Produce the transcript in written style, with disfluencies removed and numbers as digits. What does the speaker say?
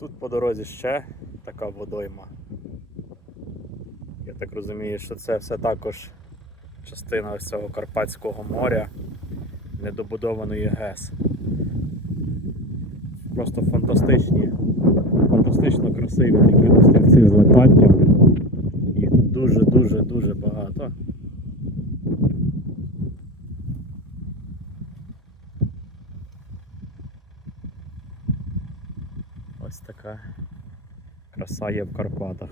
Тут по дорозі ще така водойма. Я так розумію, що це все також частина ось цього Карпатського моря, недобудованої ГЕС. Просто фантастично красиві такі острівці з лопаттям. Їх тут дуже багато. Ось така краса є в Карпатах.